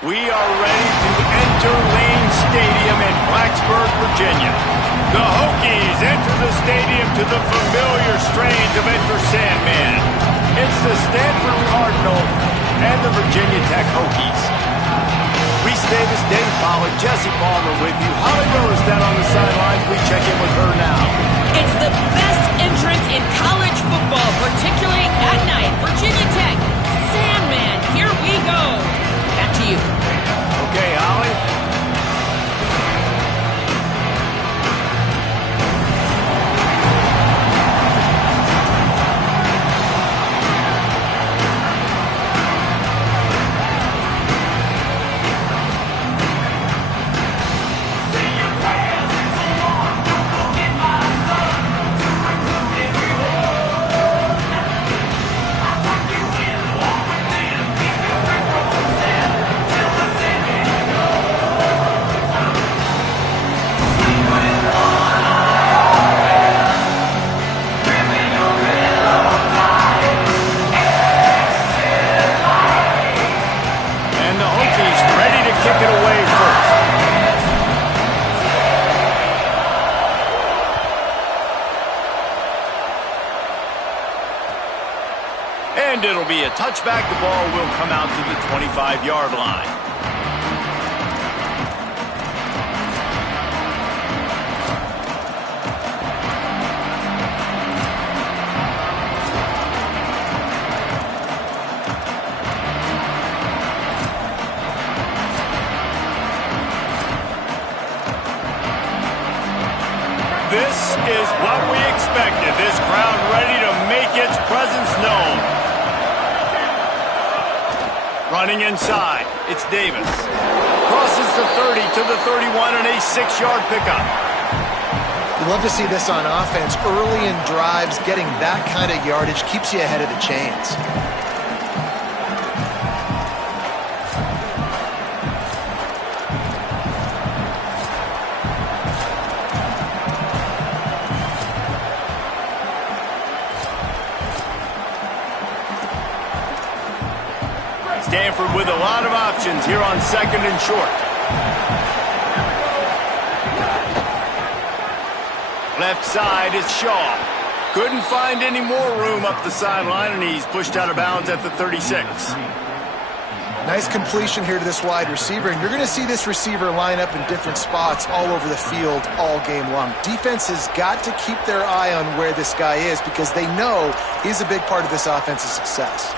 We are ready to enter Lane Stadium in Blacksburg, Virginia. The Hokies enter the stadium to the familiar strains of Enter Sandman. It's the Stanford Cardinal and the Virginia Tech Hokies. Reese Davis, David Pollack, Jesse Palmer with you. Holly Rose down on the sidelines. We check in with her now. It's the best entrance in college football, particularly at night. Virginia Tech, Sandman, here we go. Back to you. Okay, Holly. And it'll be a touchback. The ball will come out to the 25-yard line. This is what we expected. This crowd ready to make its presence known. Running inside, it's Davis. Crosses the 30 to the 31 and a 6-yard pickup. You love to see this on offense. Early in drives, getting that kind of yardage keeps you ahead of the chains. Stanford with a lot of options here on 2nd and short. Left side is Shaw. Couldn't find any more room up the sideline, and he's pushed out of bounds at the 36. Nice completion here to this wide receiver, and you're going to see this receiver line up in different spots all over the field all game long. Defense has got to keep their eye on where this guy is because they know he's a big part of this offense's success.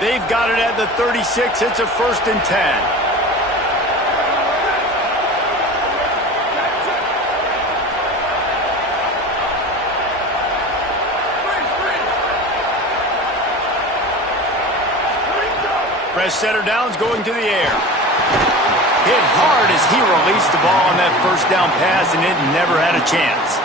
They've got it at the 36. It's a 1st and 10. Fresh setter downs going to the air. Hit hard as he released the ball on that 1st down pass, and it never had a chance.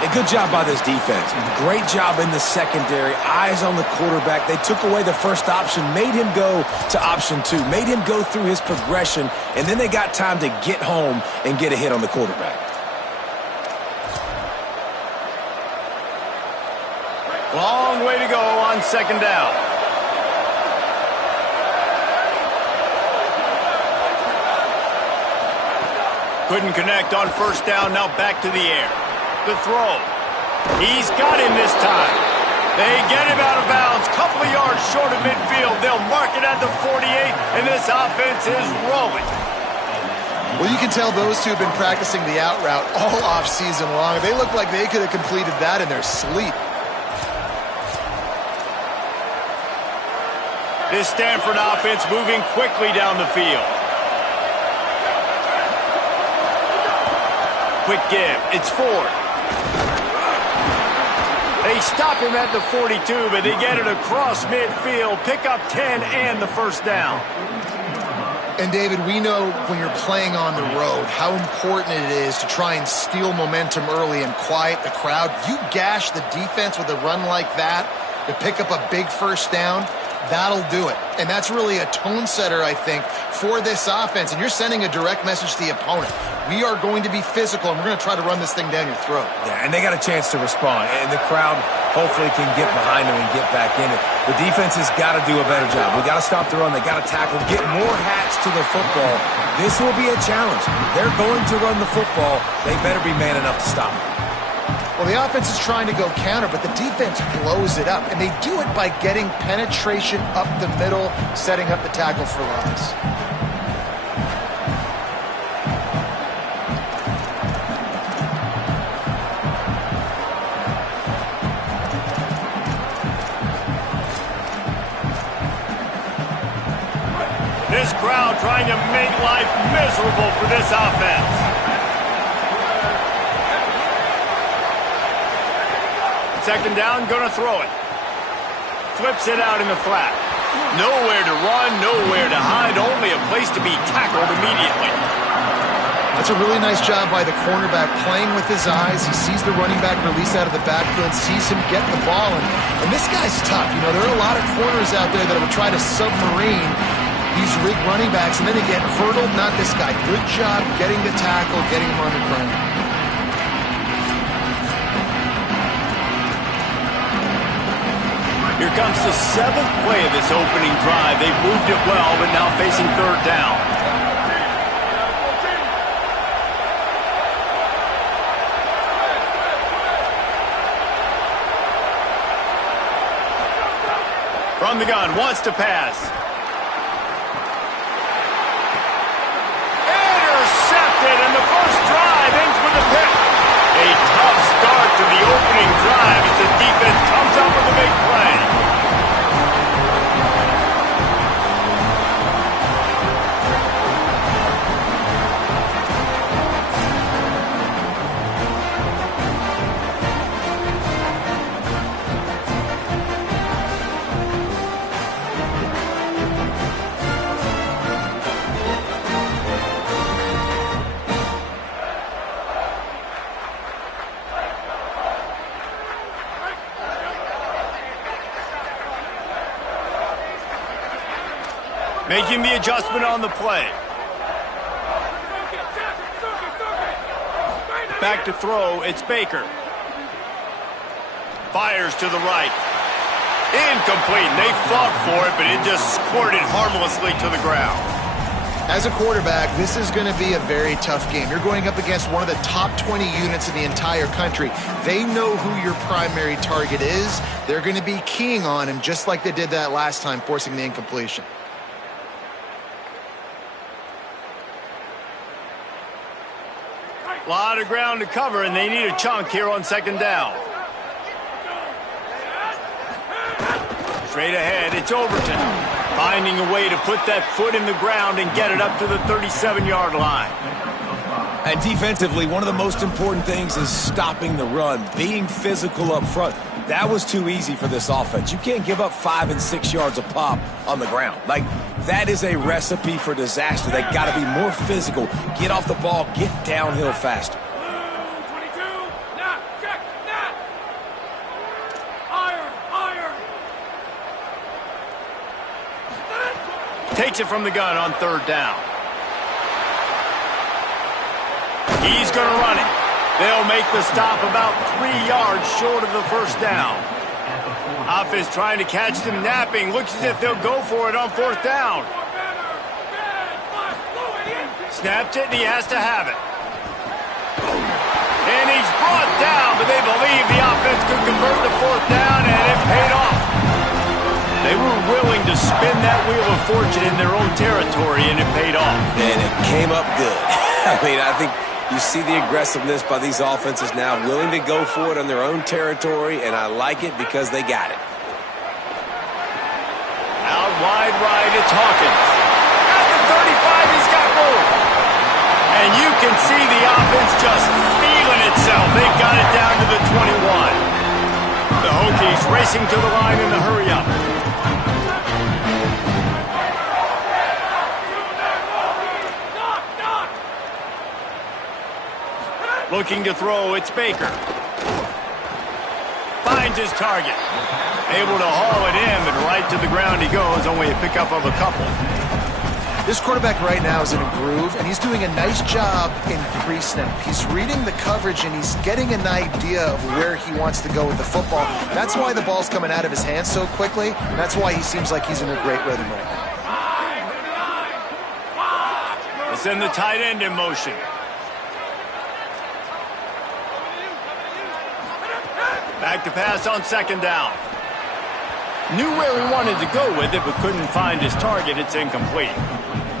A good job by this defense. Great job in the secondary. Eyes on the quarterback. They took away the first option, made him go to option 2, made him go through his progression, and then they got time to get home and get a hit on the quarterback. Long way to go on 2nd down. Couldn't connect on 1st down. Now back to the air. The throw. He's got him this time. They get him out of bounds. Couple of yards short of midfield. They'll mark it at the 48, and this offense is rolling. Well, you can tell those two have been practicing the out route all off season long. They look like they could have completed that in their sleep. This Stanford offense moving quickly down the field. Quick give. It's Ford. They stop him at the 42, but they get it across midfield. Pick up 10 and the 1st down. And, David, we know when you're playing on the road how important it is to try and steal momentum early and quiet the crowd. You gash the defense with a run like that to pick up a big 1st down, that'll do it. And that's really a tone setter, I think, for this offense. And you're sending a direct message to the opponent. We are going to be physical, and we're going to try to run this thing down your throat. Yeah, and they got a chance to respond. And the crowd hopefully can get behind him and get back in it. The defense has got to do a better job. We got to stop the run. They got to tackle, get more hats to the football. This will be a challenge. They're going to run the football. They better be man enough to stop it. Well, the offense is trying to go counter, but the defense blows it up, and they do it by getting penetration up the middle, setting up the tackle for loss. This crowd trying to make life miserable for this offense. Second down, gonna throw it. Flips it out in the flat. Nowhere to run, nowhere to hide, only a place to be tackled immediately. That's a really nice job by the cornerback, playing with his eyes. He sees the running back release out of the backfield, sees him get the ball, and this guy's tough. You know, there are a lot of corners out there that would try to submarine these rig running backs, and then they get hurdled. Not this guy. Good job getting the tackle, getting him on the ground. Here comes the 7th play of this opening drive. They've moved it well, but now facing third down. From the gun, wants to pass. Intercepted, and the first drive ends with a pick. A tough start to the opening drive as the defense comes up with a big play. Making the adjustment on the play. Back to throw, it's Baker. Fires to the right. Incomplete. They fought for it, but it just squirted harmlessly to the ground. As a quarterback, this is going to be a very tough game. You're going up against one of the top 20 units in the entire country. They know who your primary target is. They're going to be keying on him just like they did that last time, forcing the incompletion. A lot of ground to cover, and they need a chunk here on second down. Straight ahead, it's Overton. Finding a way to put that foot in the ground and get it up to the 37-yard line. And defensively, one of the most important things is stopping the run, being physical up front. That was too easy for this offense. You can't give up 5 and 6 yards a pop on the ground. Like, that is a recipe for disaster. They got to be more physical, get off the ball, get downhill faster. Takes it from the gun on third down. He's going to run it. They'll make the stop about 3 yards short of the first down. Offense trying to catch them napping. Looks as if they'll go for it on fourth down. Snapped it, and he has to have it. And he's brought down, but they believe the offense could convert the fourth down, and it paid off. They were willing to spin that wheel of fortune in their own territory, and it paid off. And it came up good. I mean, I think you see the aggressiveness by these offenses now, willing to go for it on their own territory, and I like it because they got it. Out wide right, it's Hawkins. At the 35, he's got room. And you can see the offense just feeling itself. They got it down to the 21. The Hokies racing to the line in the hurry-up. Looking to throw, it's Baker. Finds his target. Able to haul it in, but right to the ground he goes, only a pickup of a couple. This quarterback right now is in a groove, and he's doing a nice job in pre-snap. He's reading the coverage, and he's getting an idea of where he wants to go with the football. That's why the ball's coming out of his hands so quickly, and that's why he seems like he's in a great rhythm right now. Let's send the tight end in motion. Back to pass on second down. Knew where he wanted to go with it, but couldn't find his target. It's incomplete.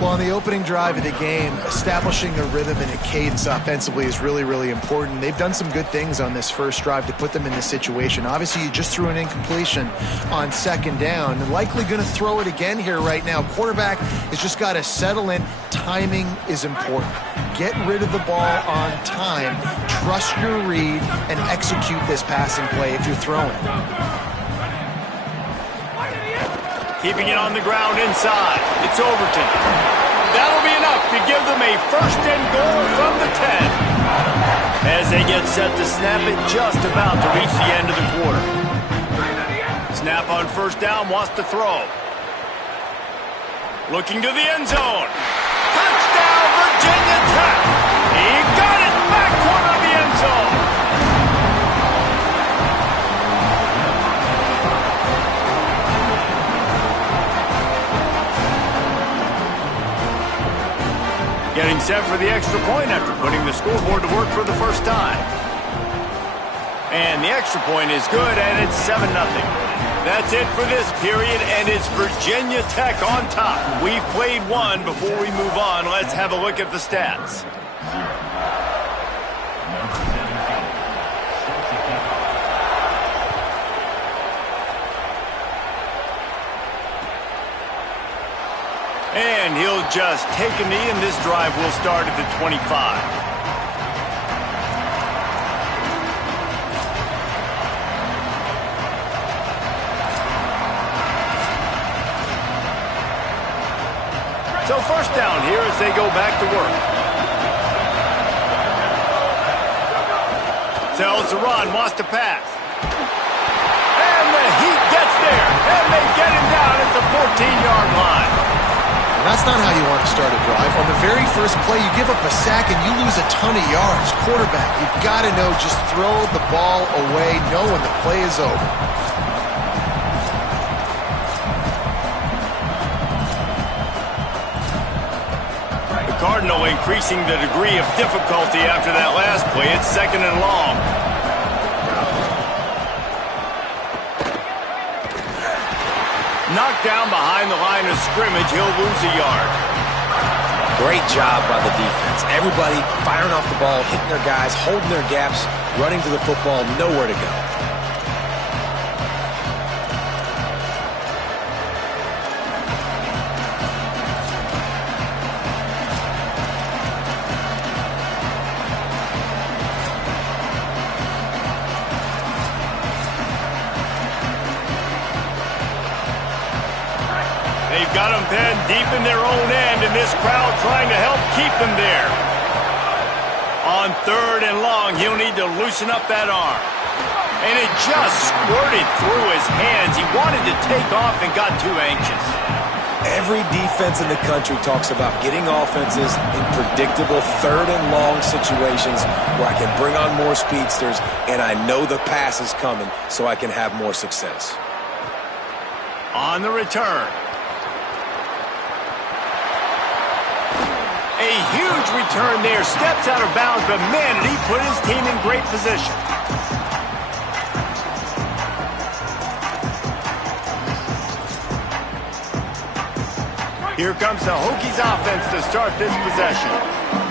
Well, on the opening drive of the game, establishing a rhythm and a cadence offensively is really, really important. They've done some good things on this first drive to put them in this situation. Obviously, you just threw an incompletion on second down. And likely going to throw it again here right now. Quarterback has just got to settle in. Timing is important. Get rid of the ball on time. Trust your read and execute this passing play if you're throwing. Keeping it on the ground inside. It's Overton. That'll be enough to give them a first and goal from the 10. As they get set to snap it, just about to reach the end of the quarter. Snap on first down, wants to throw. Looking to the end zone. Touchdown, Virginia Tech. He got it back corner of the end zone. Getting set for the extra point after putting the scoreboard to work for the first time. And the extra point is good, and it's 7-0. That's it for this period, and it's Virginia Tech on top. We've played one. Before we move on, let's have a look at the stats. And he'll just take a knee, and this drive will start at the 25. So first down here as they go back to work. Tells to run, wants to pass. And the Heat gets there, and they get him down at the 14-yard line. That's not how you want to start a drive. On the very first play, you give up a sack and you lose a ton of yards. Quarterback, you've got to know, just throw the ball away, know when the play is over. The Cardinal increasing the degree of difficulty after that last play. It's second and long. Knocked down behind the line of scrimmage, he'll lose a yard. Great job by the defense. Everybody firing off the ball, hitting their guys, holding their gaps, running to the football, nowhere to go. They've got them pinned deep in their own end, and this crowd trying to help keep them there. On third and long, he'll need to loosen up that arm. And it just squirted through his hands. He wanted to take off and got too anxious. Every defense in the country talks about getting offenses in predictable third and long situations where I can bring on more speedsters, and I know the pass is coming so I can have more success. On the return. A huge return there, steps out of bounds, but man, did he put his team in great position. Here comes the Hokies offense to start this possession.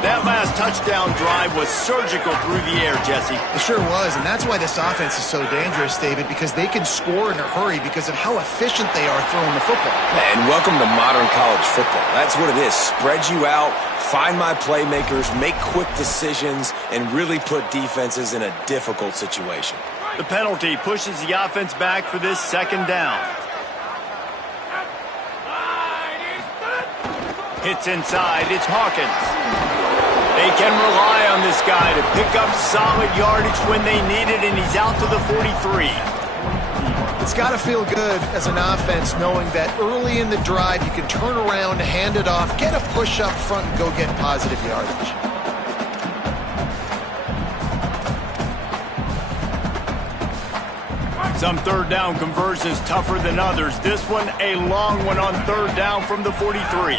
That last touchdown drive was surgical through the air, Jesse. It sure was, and that's why this offense is so dangerous, David, because they can score in a hurry because of how efficient they are throwing the football. And welcome to modern college football. That's what it is. Spread you out, find my playmakers, make quick decisions, and really put defenses in a difficult situation. The penalty pushes the offense back for this second down. Hits inside, it's Hawkins. They can rely on this guy to pick up solid yardage when they need it, and he's out to the 43. It's got to feel good as an offense knowing that early in the drive you can turn around, hand it off, get a push up front, and go get positive yardage. Some third down conversions tougher than others. This one a long one on third down from the 43.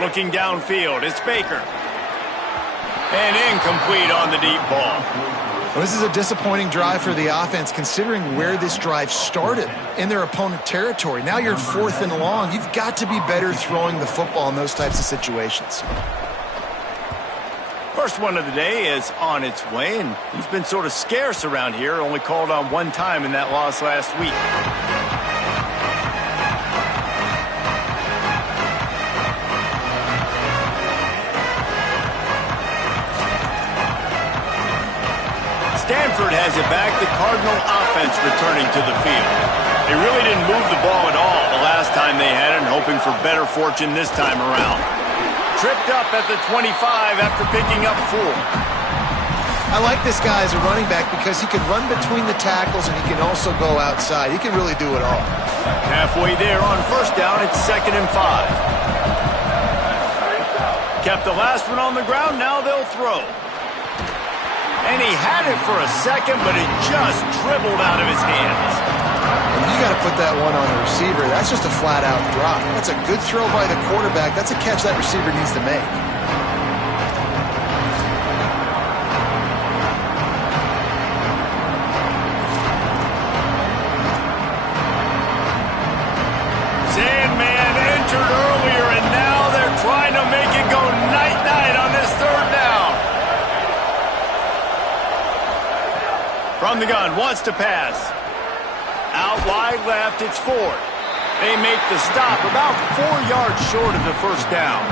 Looking downfield, it's Baker. And incomplete on the deep ball. Well, this is a disappointing drive for the offense considering where this drive started in their opponent territory. Now you're 4th and long. You've got to be better throwing the football in those types of situations. First one of the day is on its way, and he's been sort of scarce around here, only called on one time in that loss last week. Stanford has it back, the Cardinal offense returning to the field. They really didn't move the ball at all the last time they had it, and hoping for better fortune this time around. Tripped up at the 25 after picking up 4. I like this guy as a running back because he can run between the tackles and he can also go outside. He can really do it all. Halfway there on first down, it's 2nd and 5. Kept the last one on the ground, now they'll throw. And he had it for a second, but it just dribbled out of his hands. And you got to put that one on the receiver. That's just a flat-out drop. That's a good throw by the quarterback. That's a catch that receiver needs to make. Sandman entered earlier, and now they're trying to make it go night-night on this third down. From the gun, wants to pass. Out wide left, it's Ford. They make the stop about 4 yards short of the first down.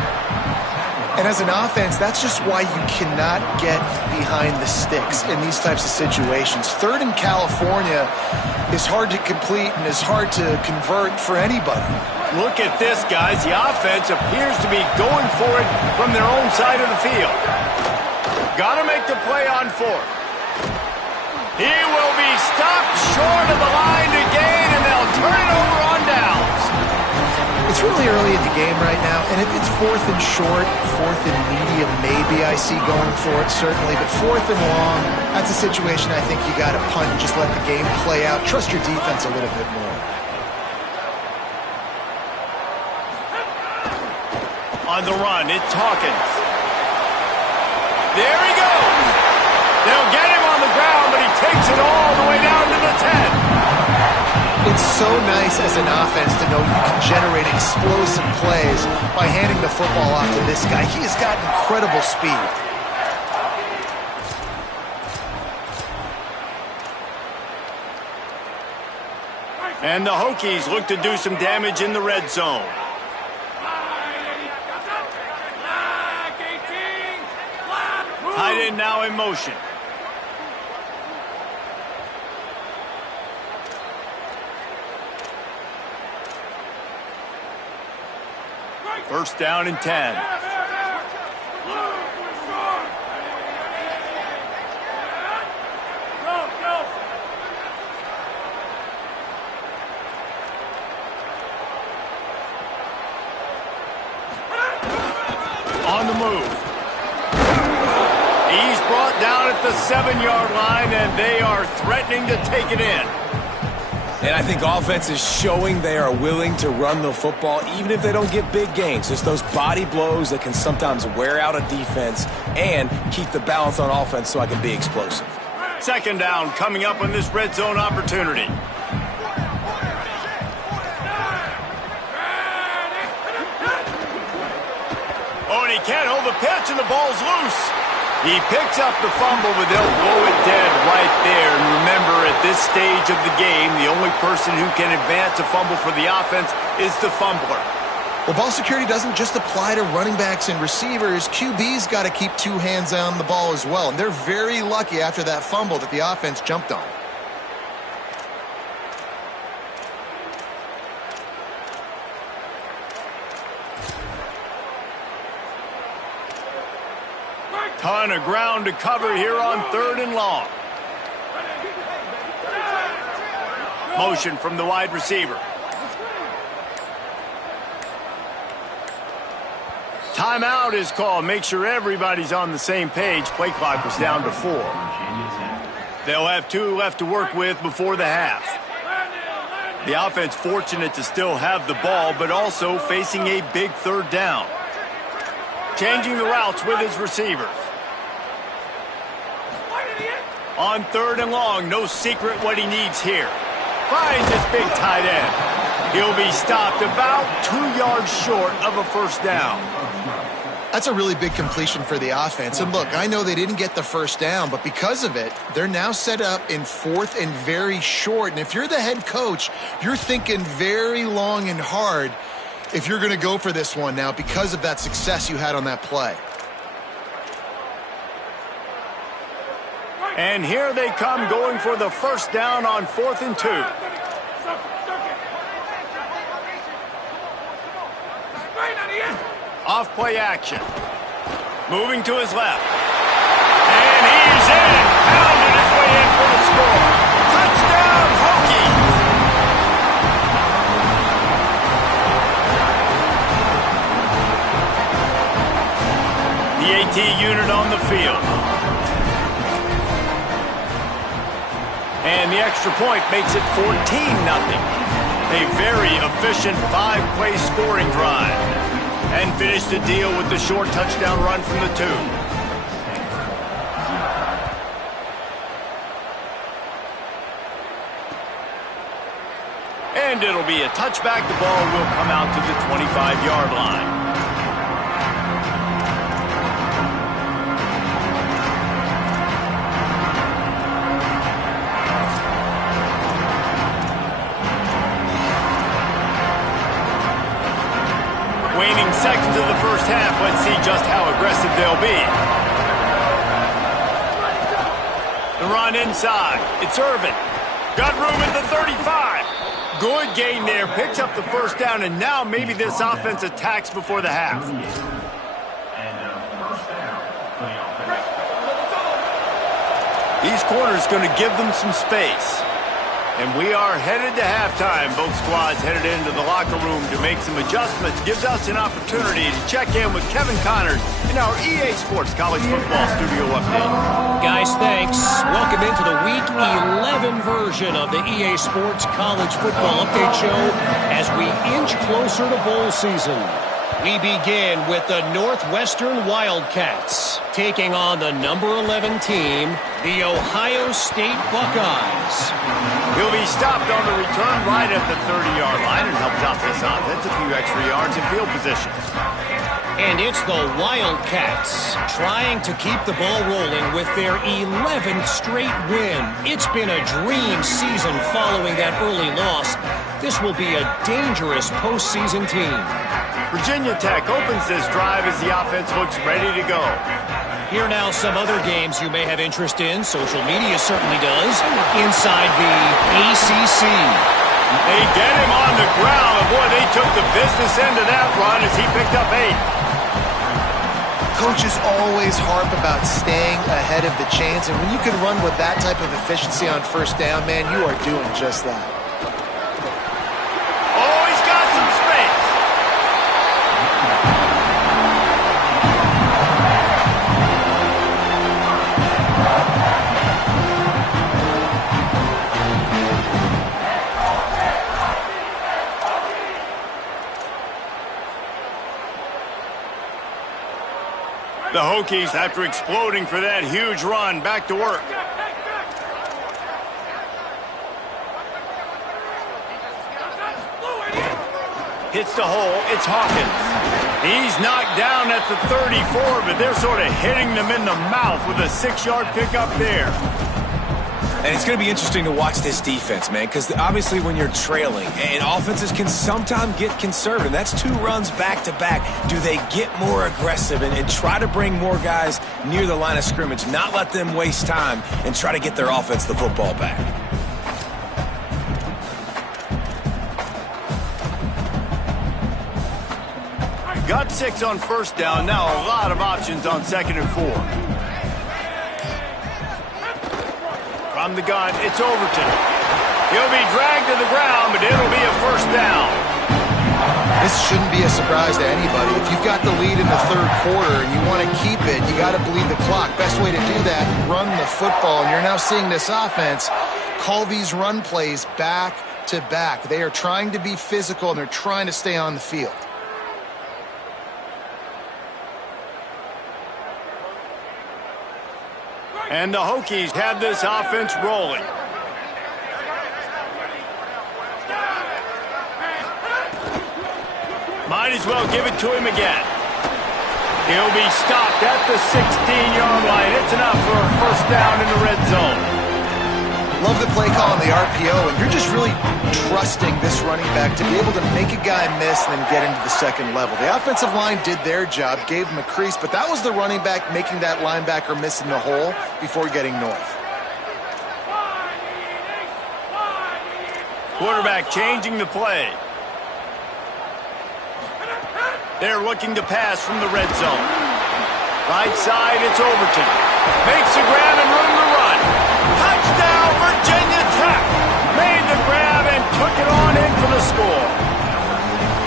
And as an offense, that's just why you cannot get behind the sticks in these types of situations. 3rd in California is hard to complete and is hard to convert for anybody. Look at this, guys. The offense appears to be going for it from their own side of the field. Got to make the play on 4th. He will be stopped short of the line to gain, and they'll turn it over on downs. It's really early in the game right now, and if it's 4th and short, 4th and medium, maybe I see going for it, certainly. But 4th and long, that's a situation I think you got to punt and just let the game play out. Trust your defense a little bit more. On the run, it's Hawkins. There he goes. They'll get him on the ground, but he takes it all the way down to the 10. It's so nice as an offense to know you can generate explosive plays by handing the football off to this guy. He has got incredible speed. And the Hokies look to do some damage in the red zone. Tight end now in motion. First down and 10. On the move. He's brought down at the 7-yard line, and they are threatening to take it in. And I think offense is showing they are willing to run the football, even if they don't get big gains. Just those body blows that can sometimes wear out a defense and keep the balance on offense so I can be explosive. 2nd down coming up on this red zone opportunity. Oh, and he can't hold the pitch, and the ball's loose. He picks up the fumble, but they'll blow it dead right there. And remember, at this stage of the game, the only person who can advance a fumble for the offense is the fumbler. Well, ball security doesn't just apply to running backs and receivers. QB's got to keep 2 hands on the ball as well. And they're very lucky after that fumble that the offense jumped on. Ton of ground to cover here on 3rd and long. Motion from the wide receiver. Timeout is called. Make sure everybody's on the same page. Play clock was down to 4. They'll have 2 left to work with before the half. The offense fortunate to still have the ball, but also facing a big 3rd down. Changing the routes with his receivers. On 3rd and long, no secret what he needs here. Finds his big tight end. He'll be stopped about 2 yards short of a 1st down. That's a really big completion for the offense. And look, I know they didn't get the 1st down, but because of it, they're now set up in 4th and very short. And if you're the head coach, you're thinking very long and hard if you're going to go for this one now because of that success you had on that play. And here they come going for the 1st down on 4th and 2. Off play action. Moving to his left. And he's in. Pounded his way in for the score. Touchdown, Hokies! The AT unit on the field. And the extra point makes it 14-0. A very efficient 5-play scoring drive. And finish the deal with the short touchdown run from the 2. And it'll be a touchback. The ball will come out to the 25-yard line. Waning seconds of the 1st half. Let's see just how aggressive they'll be. The run inside. It's Irvin. Got room at the 35. Good gain there. Picks up the 1st down, and now maybe this offense attacks before the half. These corners going to give them some space. And we are headed to halftime. Both squads headed into the locker room to make some adjustments. Gives us an opportunity to check in with Kevin Connors in our EA Sports College Football Studio Update. Guys, thanks. Welcome into the Week 11 version of the EA Sports College Football Update Show as we inch closer to bowl season. We begin with the Northwestern Wildcats taking on the number 11 team, the Ohio State Buckeyes. He'll be stopped on the return right at the 30-yard line and helps out this offense a few extra yards in field position. And it's the Wildcats trying to keep the ball rolling with their 11th straight win. It's been a dream season following that early loss. This will be a dangerous postseason team. Virginia Tech opens this drive as the offense looks ready to go. Here now some other games you may have interest in. Social media certainly does. Inside the ACC. They get him on the ground. And boy, they took the business end of that run as he picked up 8. Coaches always harp about staying ahead of the chains, and when you can run with that type of efficiency on 1st down, man, you are doing just that. Oh, he's got some space. The Hokies, after exploding for that huge run, back to work. Hits the hole. It's Hawkins. He's knocked down at the 34, but they're sort of hitting them in the mouth with a 6-yard pickup there. And it's going to be interesting to watch this defense, man, because obviously when you're trailing, and offenses can sometimes get conservative. That's 2 runs back-to-back. Do they get more aggressive and try to bring more guys near the line of scrimmage, not let them waste time, and try to get their offense the football back? Got 6 on 1st down. Now a lot of options on 2nd and 4. From the gun, it's Overton. He'll be dragged to the ground, but it'll be a first down. This shouldn't be a surprise to anybody. If you've got the lead in the third quarter and you want to keep it, you got to bleed the clock. Best way to do that, run the football. And you're now seeing this offense call these run plays back to back. They are trying to be physical, and they're trying to stay on the field. And the Hokies have this offense rolling. Might as well give it to him again. He'll be stopped at the 16-yard line. It's enough for a first down in the red zone. Love the play call on the RPO, and you're just really trusting this running back to be able to make a guy miss and then get into the second level. The offensive line did their job, gave him a crease, but that was the running back making that linebacker miss in the hole before getting north. Quarterback changing the play. They're looking to pass from the red zone. Right side, it's Overton. Makes the grab and room to run. Touchdown, Virginia Tech. Made the grab and took it on in for the score.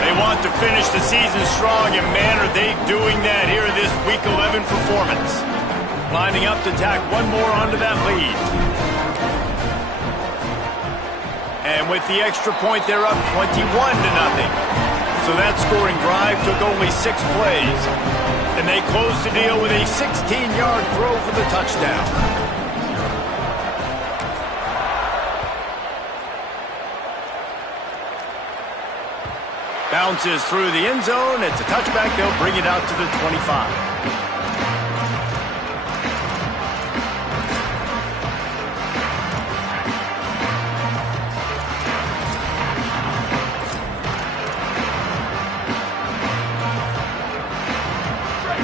They want to finish the season strong, and man, are they doing that here in this Week 11 performance. Lining up to tack one more onto that lead. And with the extra point, they're up 21-0. So that scoring drive took only 6 plays. And they closed the deal with a 16-yard throw for the touchdown. Bounces through the end zone. It's a touchback. They'll bring it out to the 25.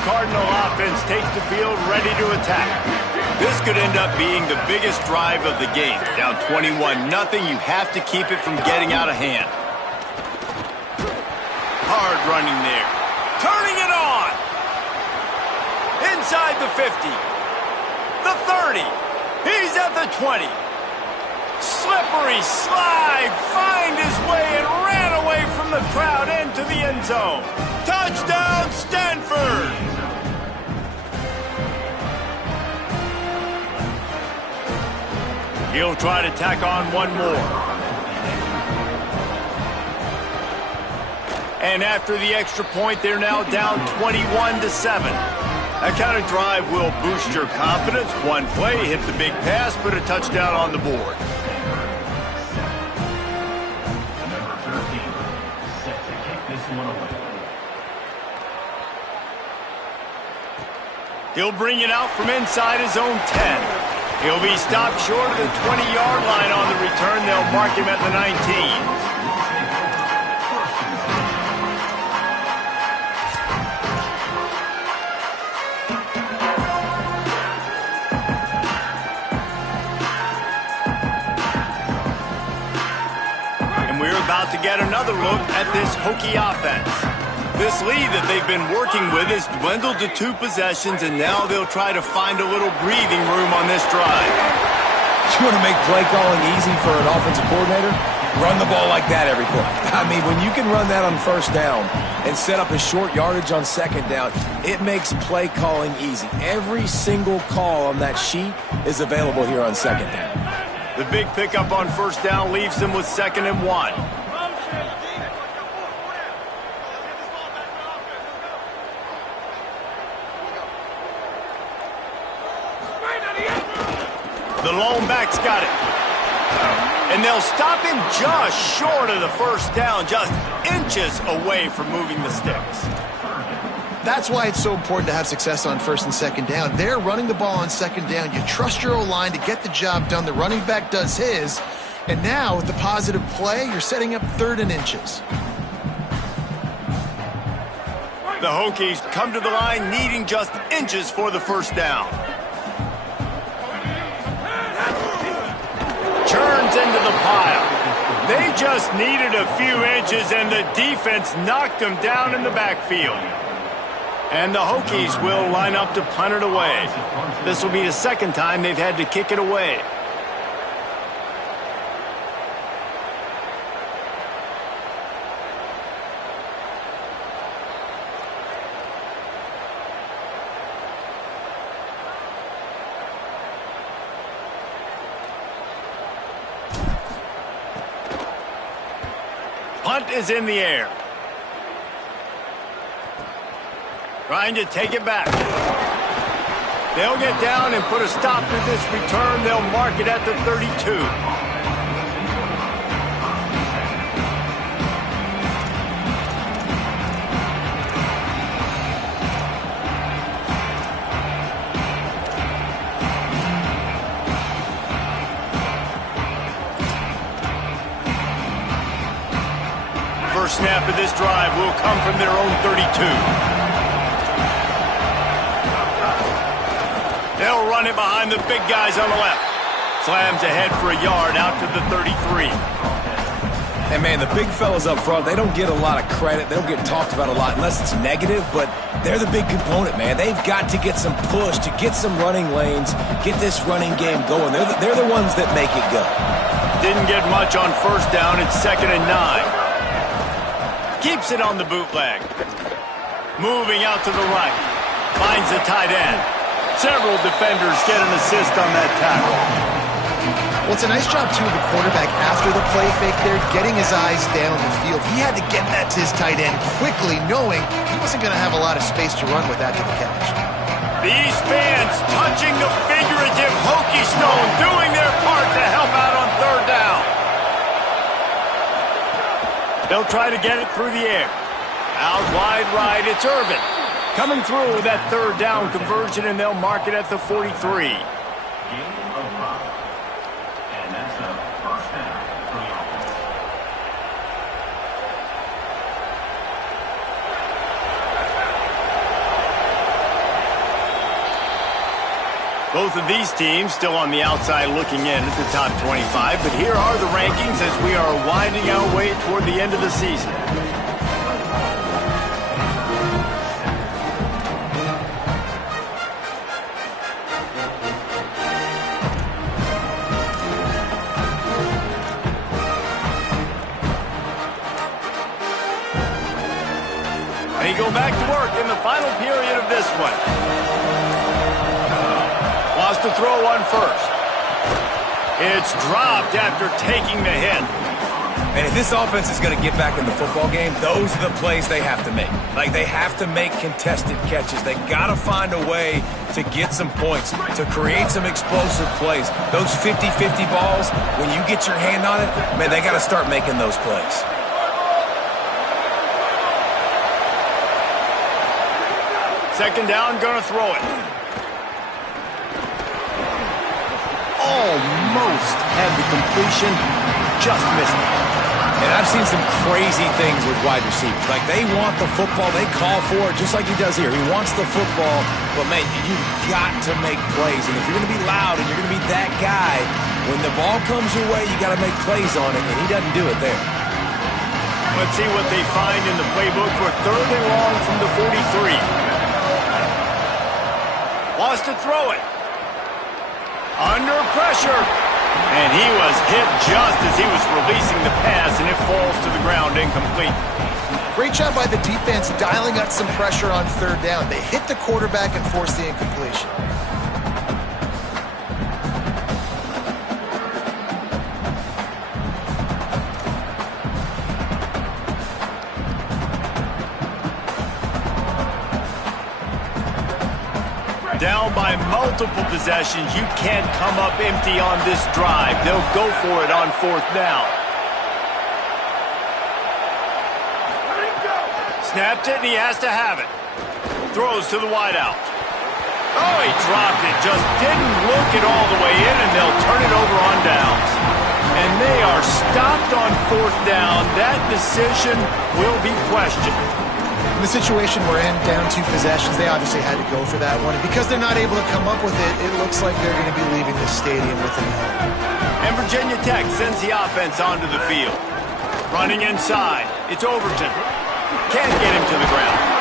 Cardinal offense takes the field, ready to attack. This could end up being the biggest drive of the game. Down 21-0, you have to keep it from getting out of hand. Hard running there. Turning it on. Inside the 50. The 30. He's at the 20. Slippery slide. Find his way and ran away from the crowd into the end zone. Touchdown, Stanford. He'll try to tack on one more. And after the extra point, they're now down 21-7. That kind of drive will boost your confidence. One play, hit the big pass, put a touchdown on the board. Number 13, set to kick this one away. He'll bring it out from inside his own 10. He'll be stopped short of the 20-yard line on the return. They'll mark him at the 19. And we're about to get another look at this Hokie offense. This lead that they've been working with has dwindled to 2 possessions, and now they'll try to find a little breathing room on this drive. You want to make play calling easy for an offensive coordinator? Run the ball like that every play. I mean, when you can run that on first down and set up a short yardage on second down, it makes play calling easy. Every single call on that sheet is available here on second down. The big pickup on first down leaves them with 2nd and 1. The lone back's got it. And they'll stop him just short of the first down, just inches away from moving the sticks. That's why it's so important to have success on first and second down. They're running the ball on second down. You trust your O-line to get the job done. The running back does his. And now, with the positive play, you're setting up 3rd and inches. The Hokies come to the line needing just inches for the first down. Turns into the pile. They just needed a few inches, and the defense knocked them down in the backfield. And the Hokies will line up to punt it away. This will be the 2nd time they've had to kick it away. punt is in the air. Trying to take it back. They'll get down and put a stop to this return. They'll mark it at the 32. First snap of this drive will come from their own 32. They'll run it behind the big guys on the left. Slams ahead for a yard out to the 33. And, man, the big fellas up front, they don't get a lot of credit. They don't get talked about a lot unless it's negative, but they're the big component, man. They've got to get some push, to get some running lanes, get this running game going. They're the ones that make it go. Didn't get much on first down. It's 2nd and 9. Keeps it on the bootleg. Moving out to the right. Finds the tight end. Several defenders get an assist on that tackle. Well, it's a nice job, too, of the quarterback after the play fake there, getting his eyes down the field. He had to get that to his tight end quickly, knowing he wasn't going to have a lot of space to run with that to the catch. These fans touching the figurative Hokie Stone, doing their part to help out on third down. They'll try to get it through the air. Out wide right, it's Irvin. Coming through with that third down conversion, and they'll mark it at the 43. Gain of 5. And that's a first down for the offense. Both of these teams still on the outside looking in at the top 25, but here are the rankings as we are winding our way toward the end of the season. They go back to work in the final period of this one. Wants to throw on first. It's dropped after taking the hit. And if this offense is going to get back in the football game, those are the plays they have to make. Like, they have to make contested catches. They got to find a way to get some points, to create some explosive plays. Those 50-50 balls, when you get your hand on it, man, they got to start making those plays. Second down, gonna throw it. Almost had the completion, just missed it. And I've seen some crazy things with wide receivers. Like, they want the football, they call for it, just like he does here. He wants the football, but, man, you've got to make plays. And if you're going to be loud and you're going to be that guy, when the ball comes your way, you got to make plays on it, and he doesn't do it there. Let's see what they find in the playbook for third and long from the 43. Wants to throw it. Under pressure. And he was hit just as he was releasing the pass, and it falls to the ground incomplete. Great job by the defense dialing up some pressure on third down. They hit the quarterback and forced the incompletion. Down by multiple possessions. You can't come up empty on this drive. They'll go for it on fourth down. Snapped it, and he has to have it. Throws to the wideout. Oh, he dropped it. Just didn't look it all the way in, and they'll turn it over on downs. And they are stopped on fourth down. That decision will be questioned. In the situation we're in, down 2 possessions, they obviously had to go for that one. And because they're not able to come up with it, it looks like they're going to be leaving the stadium with an L. And Virginia Tech sends the offense onto the field. Running inside. It's Overton. Can't get him to the ground.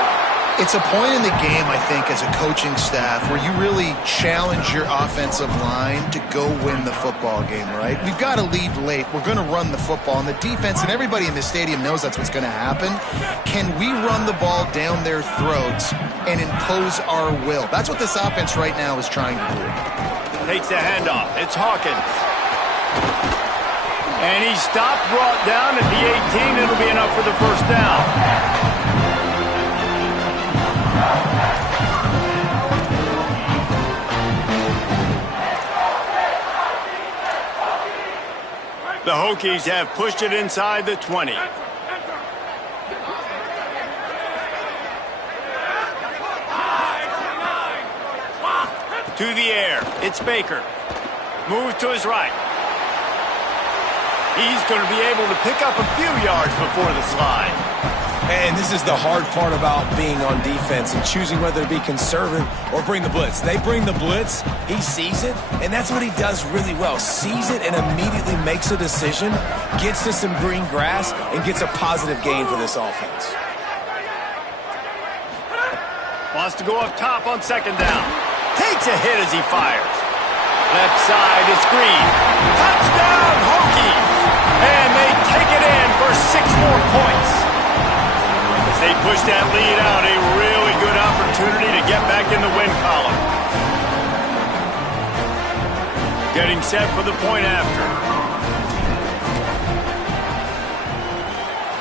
It's a point in the game, I think, as a coaching staff where you really challenge your offensive line to go win the football game, right? We've got to lead late. We're going to run the football. And the defense and everybody in the stadium knows that's what's going to happen. Can we run the ball down their throats and impose our will? That's what this offense right now is trying to do. Takes the handoff. It's Hawkins. And he stopped, brought down at the 18. It'll be enough for the first down. The Hokies have pushed it inside the 20. To the air. It's Baker. Moves to his right. He's going to be able to pick up a few yards before the slide. And this is the hard part about being on defense and choosing whether to be conservative or bring the blitz. They bring the blitz, he sees it, and that's what he does really well. Sees it and immediately makes a decision, gets to some green grass, and gets a positive gain for this offense. Wants to go up top on second down. Takes a hit as he fires. Left side is Green. Touchdown, Hokies! And they take it in for 6 more points. As they push that lead out, a really good opportunity to get back in the win column. Getting set for the point after.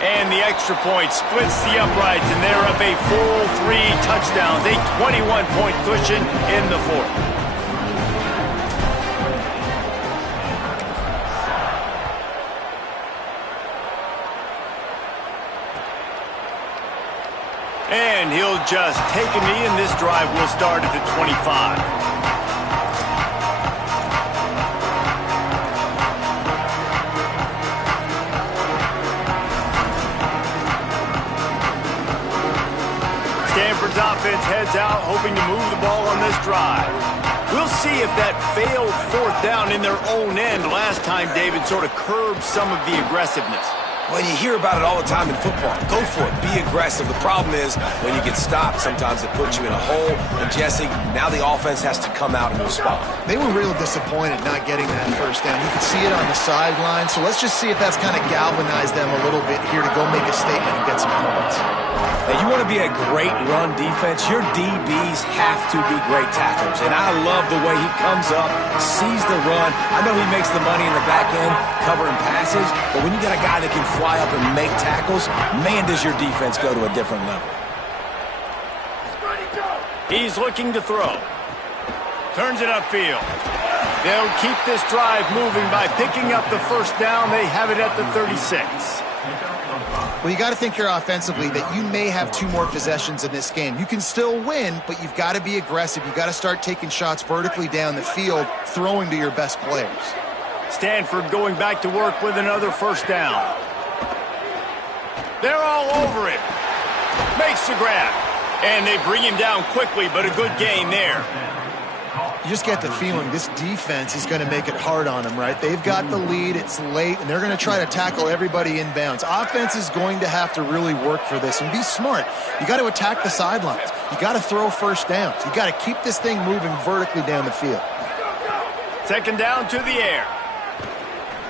And the extra point splits the uprights, and they're up a full 3 touchdowns, a 21-point cushion in the fourth. And he'll just take a knee, and this drive will start at the 25. Stanford's offense heads out, hoping to move the ball on this drive. We'll see if that failed fourth down in their own end last time, David, sort of curbed some of the aggressiveness. Well, you hear about it all the time in football. Go for it. Be aggressive. The problem is when you get stopped, sometimes it puts you in a hole. And, Jesse, now the offense has to come out and respond. They were real disappointed not getting that first down. You could see it on the sideline. So let's just see if that's kind of galvanized them a little bit here to go make a statement and get some points. Now, you want to be a great run defense, your DBs have to be great tacklers. And I love the way he comes up, sees the run. I know he makes the money in the back end covering passes, but when you got a guy that can fly up and make tackles, man, does your defense go to a different level. He's looking to throw. Turns it upfield. They'll keep this drive moving by picking up the first down. They have it at the 36. Well, you got to think here offensively that you may have 2 more possessions in this game. You can still win, but you've got to be aggressive. You've got to start taking shots vertically down the field, throwing to your best players. Stanford going back to work with another first down. They're all over him. Makes the grab. And they bring him down quickly, but a good gain there. You just get the feeling this defense is going to make it hard on them, right? They've got the lead, it's late, and they're going to try to tackle everybody inbounds. Offense is going to have to really work for this and be smart. You got to attack the sidelines. You got to throw first downs. You got to keep this thing moving vertically down the field. Second down to the air.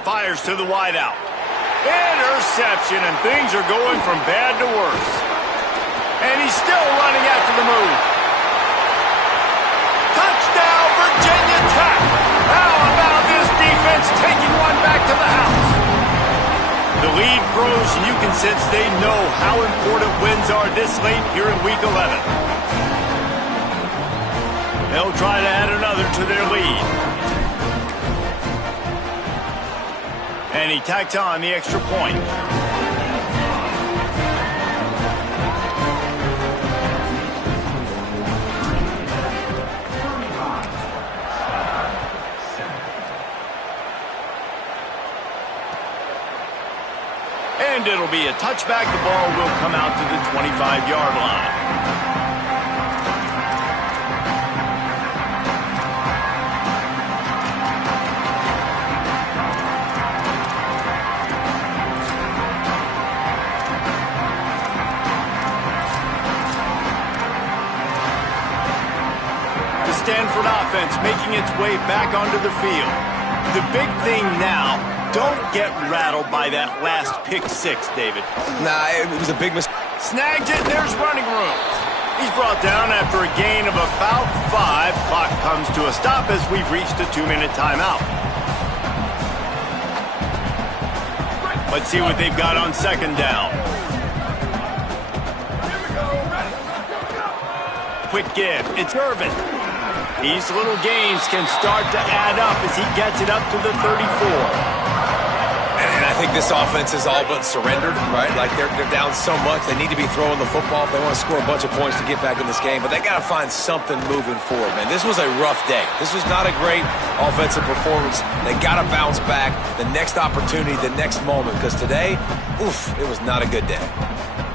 Fires to the wideout. Interception, and things are going from bad to worse. And he's still running after the move. Touchdown, Virginia Tech! How about this defense taking one back to the house? The lead grows, and you can sense they know how important wins are this late here in Week 11. They'll try to add another to their lead. And he tacks on the extra point. And it'll be a touchback. The ball will come out to the 25-yard line. The Stanford offense making its way back onto the field. The big thing now, don't get rattled by that last pick 6, David. Nah, it was a big mistake. Snags it, and there's running room. He's brought down after a gain of about 5. Clock comes to a stop as we've reached a 2-minute timeout. Let's see what they've got on second down. Quick give. It's Irvin. These little gains can start to add up as he gets it up to the 34. And I think this offense is all but surrendered, right? Like they're down so much. They need to be throwing the football if they want to score a bunch of points to get back in this game. But they got to find something moving forward, man. This was a rough day. This was not a great offensive performance. They got to bounce back the next opportunity, the next moment. Because today, oof, it was not a good day.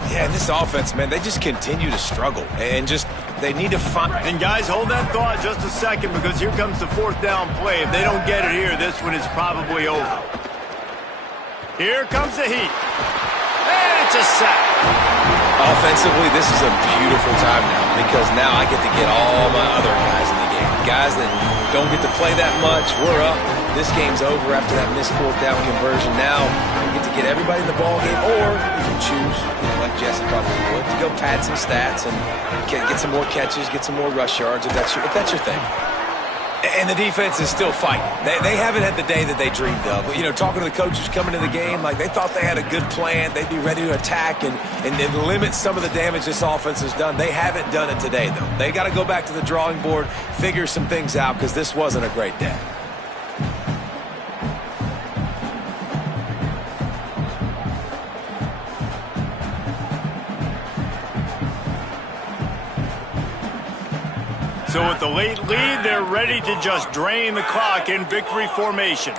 Yeah, and this offense, man, they just continue to struggle. And just, they need to find... And guys, hold that thought just a second because here comes the fourth down play. If they don't get it here, this one is probably over. Here comes the heat. And it's a sack. Offensively, this is a beautiful time now because now I get to get all my other guys in the game. Guys that don't get to play that much. We're up. This game's over after that missed fourth down conversion. Now we get to get everybody in the ball game, or if you choose, like Jesse probably would, to go pad some stats and get some more catches, get some more rush yards if that's your thing. And the defense is still fighting. They haven't had the day that they dreamed of. You know, talking to the coaches coming to the game, like they thought they had a good plan. They'd be ready to attack and limit some of the damage this offense has done. They haven't done it today, though. They got to go back to the drawing board, figure some things out, because this wasn't a great day. So with the late lead, they're ready to just drain the clock in victory formation.